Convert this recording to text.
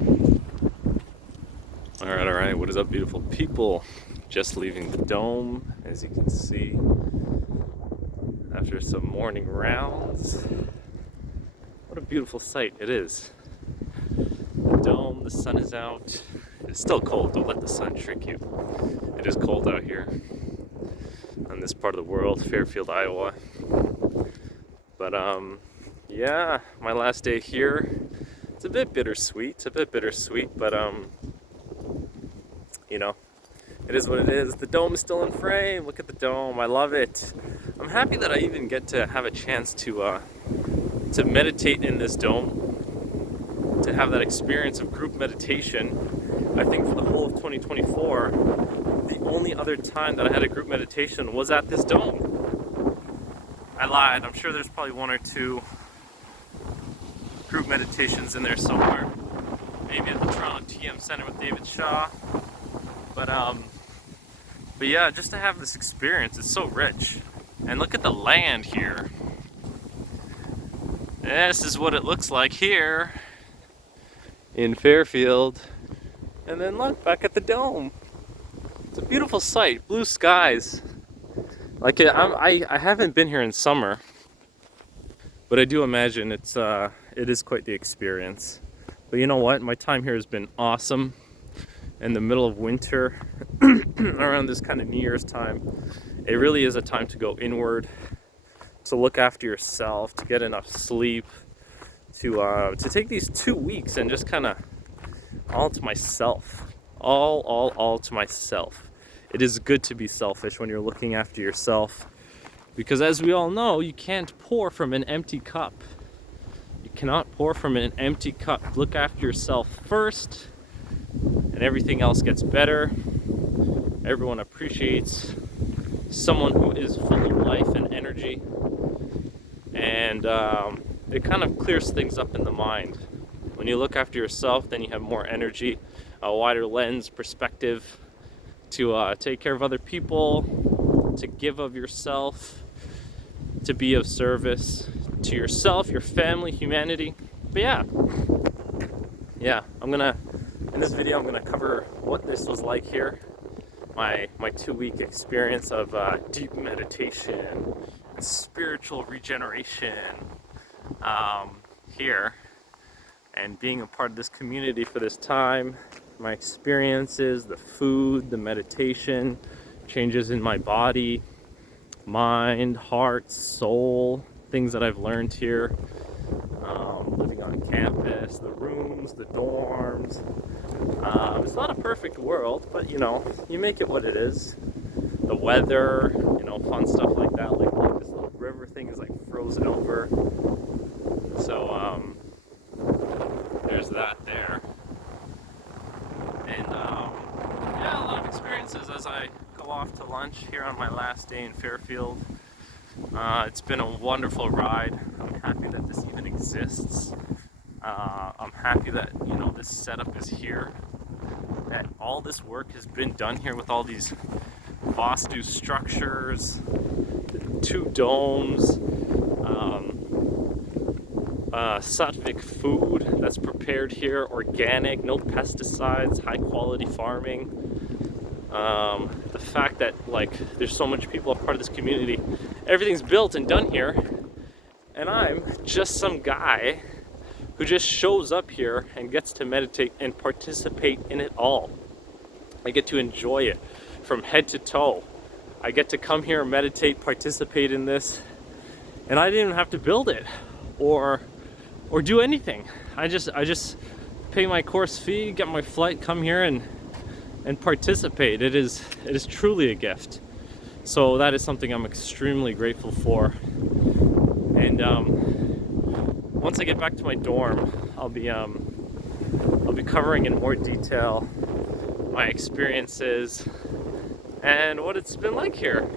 All right, what is up, beautiful people? Just leaving the dome, as you can see, after some morning rounds. What a beautiful sight it is. The dome, the sun is out. It's still cold, don't let the sun trick you. It is cold out here on this part of the world, Fairfield, Iowa. But yeah, my last day here. It's a bit bittersweet, but you know, it is what it is. The dome is still in frame. Look at the dome. I love it. I'm happy that I even get to have a chance to meditate in this dome, to have that experience of group meditation. I think for the whole of 2024, the only other time that I had a group meditation was at this dome. I lied. I'm sure there's probably one or two group meditations in there somewhere. Maybe at the Toronto TM Center with David Shaw. But yeah, just to have this experience, it's so rich. And look at the land here. This is what it looks like here in Fairfield. And then look, back at the dome. It's a beautiful sight, blue skies. Like I haven't been here in summer, but I do imagine it is quite the experience. But you know what? My time here has been awesome. In the middle of winter, around this kind of New Year's time, it really is a time to go inward, to look after yourself, to get enough sleep, to take these 2 weeks and just kind of all to myself, all to myself. It is good to be selfish when you're looking after yourself, because as we all know, you can't pour from an empty cup. You cannot pour from an empty cup. Look after yourself first, and everything else gets better. Everyone appreciates someone who is full of life and energy, and it kind of clears things up in the mind. When you look after yourself, then you have more energy, a wider lens, perspective to take care of other people, to give of yourself, to be of service to yourself, your family, humanity. But yeah, in this video, I'm gonna cover what this was like here, my 2-week experience of deep meditation and spiritual regeneration here, and being a part of this community for this time, my experiences, the food, the meditation, changes in my body, mind, heart, soul, things that I've learned here, living on campus, the rooms, the dorms. It's not a perfect world, but you make it what it is. The weather, fun stuff like that. Like this little river thing is like frozen over. So there's that there. And yeah, a lot of experiences as I go off to lunch here on my last day in Fairfield. It's been a wonderful ride. I'm happy that this even exists. I'm happy that this setup is here, that all this work has been done here with all these Vastu structures, the 2 domes, sattvic food that's prepared here, organic, no pesticides, high quality farming. The fact that there's so much people a part of this community, everything's built and done here, and I'm just some guy who just shows up here and gets to meditate and participate in it all. I get to enjoy it from head to toe. I get to come here and meditate, participate in this, and I didn't even have to build it or do anything. I just pay my course fee, get my flight, come here and participate. It is truly a gift. So that is something I'm extremely grateful for. And once I get back to my dorm, I'll be covering in more detail my experiences and what it's been like here.